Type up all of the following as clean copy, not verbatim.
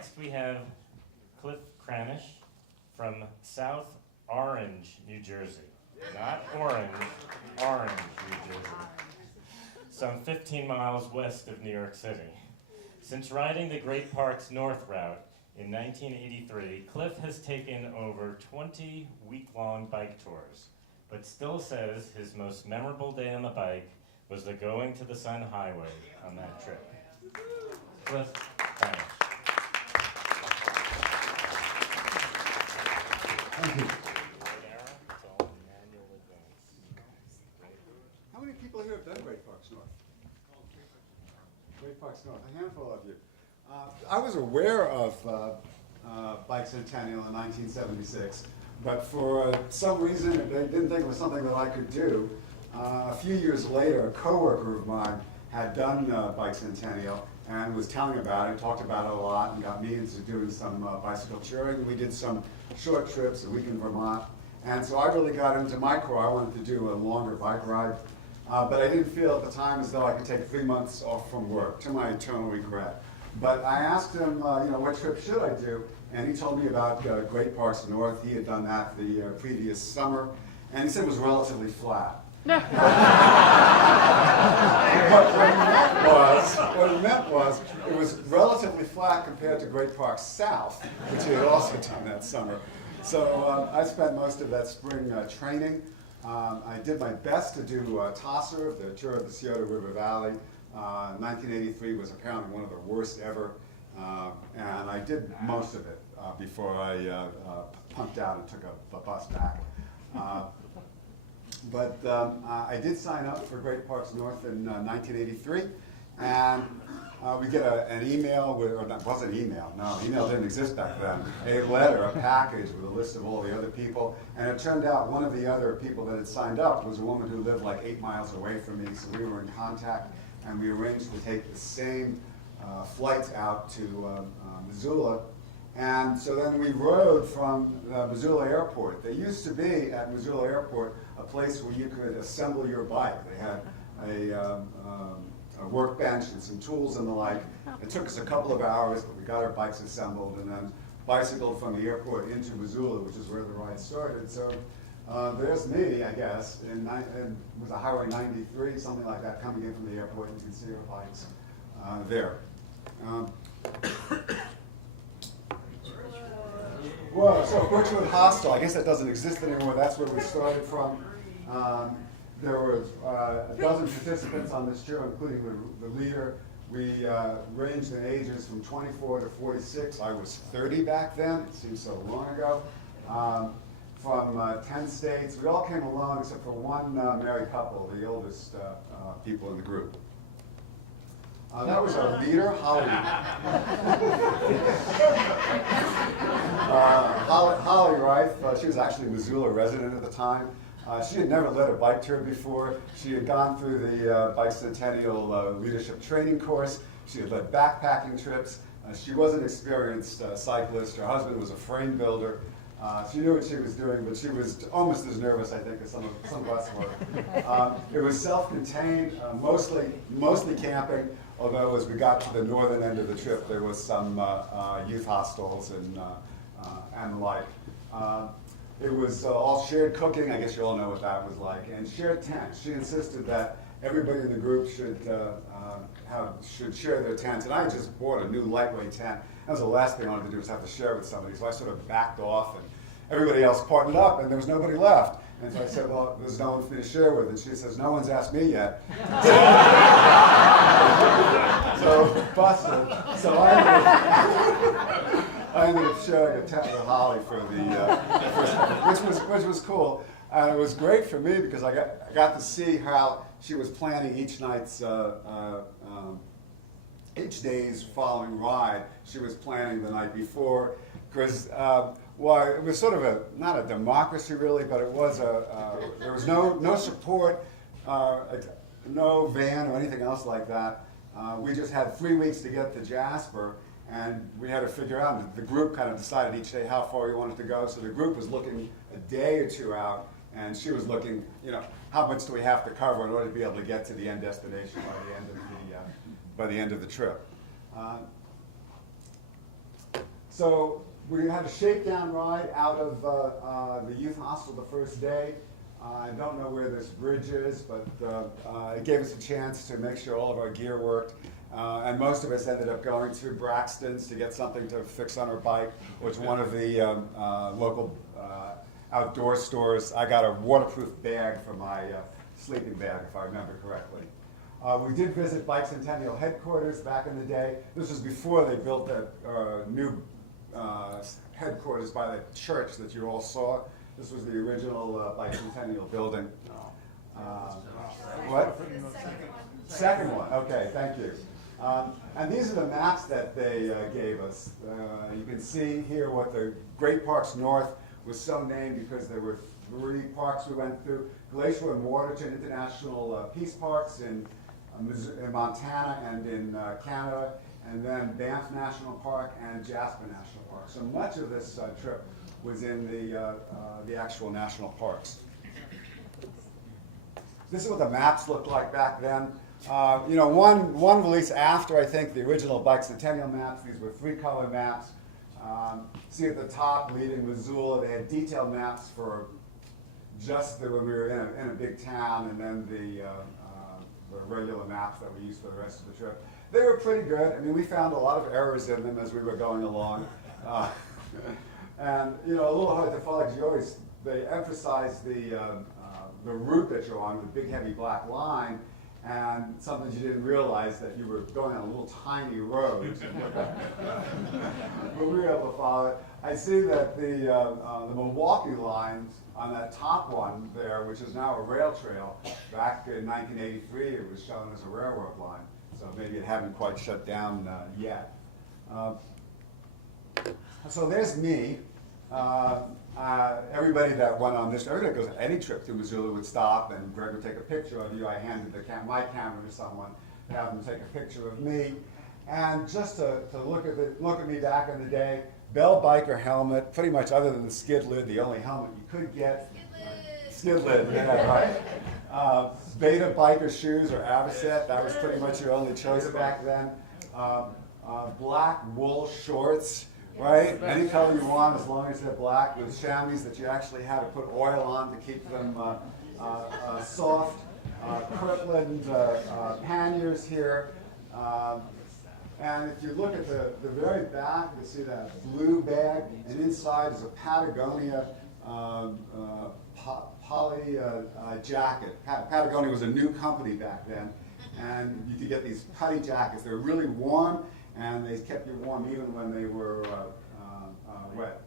Next we have Cliff Kranish from South Orange, New Jersey. Not Orange, Orange, New Jersey. Some 15 miles west of New York City. Since riding the Great Parks North route in 1983, Cliff has taken over 20 week-long bike tours, but still says his most memorable day on the bike was the Going to the Sun Highway on that trip. Cliff Kranish. Thank you. How many people here have done Great Parks North? Great Parks North, a handful of you. I was aware of Bikecentennial in 1976, but for some reason I didn't think it was something that I could do. A few years later, a coworker of mine had done Bikecentennial and was telling about it, talked about it a lot, and got me into doing some bicycle touring. We did some short trips, a week in Vermont, and so I really got into my core. I wanted to do a longer bike ride, but I didn't feel at the time as though I could take 3 months off from work, to my eternal regret. But I asked him, what trip should I do? And he told me about Great Parks North. He had done that the previous summer, and he said it was relatively flat. What he meant was it was relatively flat compared to Great Parks South, which he had also done that summer. So I spent most of that spring training. I did my best to do Tosser, the tour of the Scioto River Valley. 1983 was apparently one of the worst ever, and I did most of it before I pumped out and took a bus back. But I did sign up for Great Parks North in 1983, and we get an email, or that wasn't email, no, email didn't exist back then, a letter, a package with a list of all the other people, and it turned out one of the other people that had signed up was a woman who lived like 8 miles away from me, so we were in contact, and we arranged to take the same flights out to Missoula. And so then we rode from Missoula Airport. There used to be at Missoula Airport a place where you could assemble your bike. They had a workbench and some tools and the like. It took us a couple of hours, but we got our bikes assembled and then bicycled from the airport into Missoula, which is where the ride started. So there's me, I guess, and was a Highway 93, something like that, coming in from the airport. You can see our bikes there. Well, so Birchwood Hostel, I guess that doesn't exist anymore. That's where we started from. There were a dozen participants on this tour, including the leader. We ranged in ages from 24 to 46. I was 30 back then. It seems so long ago. From 10 states. We all came along except for one married couple, the oldest people in the group. That was our leader, Holly. Holly Reif. She was actually a Missoula resident at the time. She had never led a bike tour before. She had gone through the Bikecentennial leadership training course. She had led backpacking trips. She was an experienced cyclist. Her husband was a frame builder. She knew what she was doing, but she was almost as nervous, I think, as some of us were. It was self-contained, mostly camping, although as we got to the northern end of the trip, there was some youth hostels and the like. It was all shared cooking. I guess you all know what that was like, and shared tents. She insisted that everybody in the group should share their tents, and I just bought a new lightweight tent. That was the last thing I wanted to do, was have to share with somebody, so I sort of backed off, and everybody else partnered up, and there was nobody left. And so I said, well, there's no one for me to share with, and she says, no one's asked me yet. So busted. So I ended up sharing a tent with Holly for the first one, which was cool. And it was great for me because I got to see how she was planning each day's following ride. She was planning the night before, because well, it was sort of not a democracy really, but it was there was no support, no van or anything else like that. We just had 3 weeks to get to Jasper, and we had to figure out, and the group kind of decided each day how far we wanted to go. So the group was looking a day or two out, and she was looking, how much do we have to cover in order to be able to get to the end destination by the end of the trip. So we had a shakedown ride out of the youth hostel the first day. I don't know where this bridge is, but it gave us a chance to make sure all of our gear worked. And most of us ended up going to Braxton's to get something to fix on our bike, which one of the local outdoor stores. I got a waterproof bag for my sleeping bag, if I remember correctly. We did visit Bikecentennial headquarters back in the day. This was before they built that new headquarters by the church that you all saw. This was the original Bikecentennial building. What? Second one, okay, thank you. And these are the maps that they gave us. You can see here what the Great Parks North was so named because there were 3 parks we went through. Glacier and Waterton International Peace Parks in Montana and in Canada, and then Banff National Park and Jasper National Park. So much of this trip was in the actual national parks. This is what the maps looked like back then. You know, one release after, I think, the original Bikecentennial maps. These were 3-color maps. See at the top, leading Missoula, they had detailed maps for just when we were in a big town, and then the regular maps that we used for the rest of the trip. They were pretty good. I mean, we found a lot of errors in them as we were going along. And, you know, a little hard to follow because they emphasize the route that you're on, the big heavy black line, and sometimes you didn't realize that you were going on a little tiny road. But we were able to follow it. I see that the Milwaukee lines on that top one there, which is now a rail trail, back in 1983 it was shown as a railroad line. So maybe it hadn't quite shut down yet. So there's me. Everybody that went on this, everybody that goes on any trip to Missoula would stop, and Greg would take a picture of you. I handed my camera to someone to have them take a picture of me. And just to look at me back in the day, Bell biker helmet, pretty much other than the skid lid, the only helmet you could get. Skid lid, yeah, right. Beta biker shoes or Avocet, that was pretty much your only choice back then. Black wool shorts. Right? Any color you want as long as they're black, with chamois that you actually had to put oil on to keep them soft. Kirtland panniers here. And if you look at the very back, you see that blue bag, and inside is a Patagonia poly jacket. Patagonia was a new company back then, and you could get these putty jackets. They were really warm, and they kept you warm even when they were wet.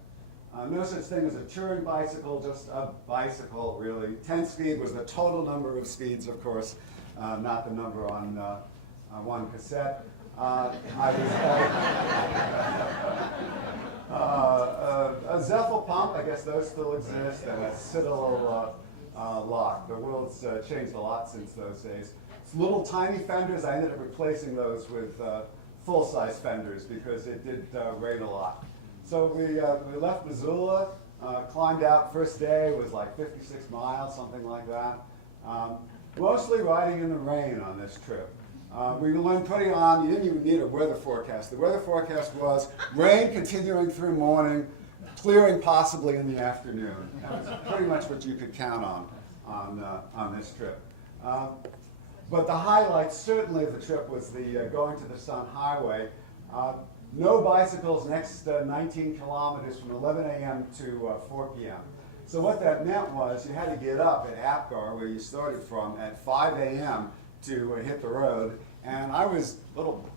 No such thing as a touring bicycle, just a bicycle, really. 10-speed was the total number of speeds, of course, not the number on one cassette. A Zeffel pump, I guess those still exist, and a Citadel lock. The world's changed a lot since those days. It's little tiny fenders. I ended up replacing those with full-size fenders because it did rain a lot. So we left Missoula, climbed out. First day was like 56 miles, something like that. Mostly riding in the rain on this trip. We learned pretty on, you didn't even need a weather forecast. The weather forecast was rain continuing through morning, clearing possibly in the afternoon. That was pretty much what you could count on this trip. But the highlight certainly of the trip was the going to the Sun Highway. No bicycles next 19 kilometers from 11 a.m. to 4 p.m. So what that meant was you had to get up at Apgar, where you started from, at 5 a.m. to hit the road. And I was a little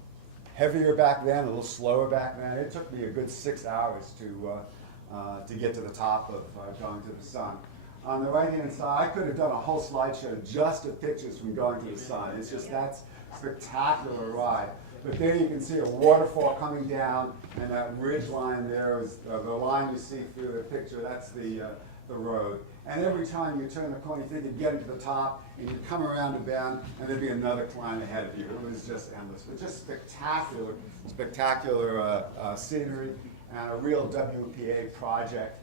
heavier back then, a little slower back then. It took me a good 6 hours to get to the top of going to the Sun. On the right-hand side, I could have done a whole slideshow just of pictures from going to the Sun. It's just that spectacular ride. But there you can see a waterfall coming down, and that ridge line there is the line you see through the picture. That's the road. And every time you turn the corner, you think you're getting to the top, and you come around a bend, and there'd be another climb ahead of you. It was just endless. But just spectacular, spectacular scenery, and a real WPA project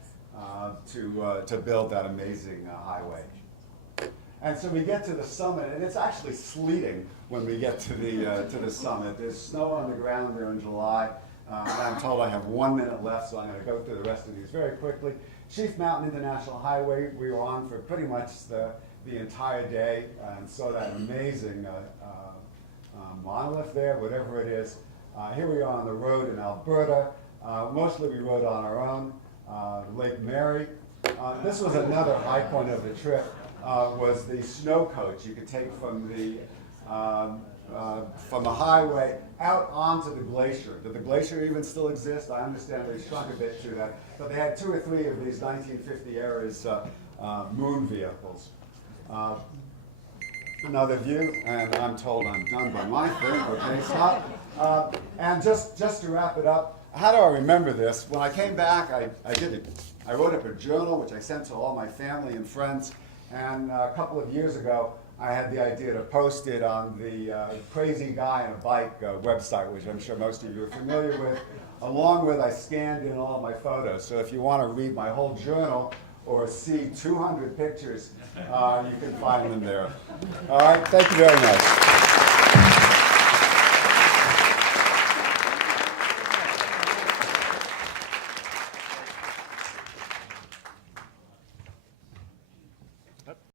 to build that amazing highway. And so we get to the summit, and it's actually sleeting when we get to the summit. There's snow on the ground there in July. I'm told I have 1 minute left, so I'm going to go through the rest of these very quickly. Chief Mountain International Highway, we were on for pretty much the entire day and saw that amazing monolith there, whatever it is. Here we are on the road in Alberta. Mostly we rode on our own. Lake Mary. This was another high point of the trip, was the snow coach you could take from the highway out onto the glacier. Did the glacier even still exist? I understand they shrunk a bit through that. But they had 2 or 3 of these 1950 era's moon vehicles. Another view, and I'm told I'm done by my thing. Okay, stop. And just to wrap it up, how do I remember this? When I came back, I wrote up a journal, which I sent to all my family and friends. And a couple of years ago, I had the idea to post it on the Crazy Guy on a Bike website, which I'm sure most of you are familiar with. Along with, I scanned in all my photos. So if you want to read my whole journal or see 200 pictures, you can find them there. All right, thank you very much.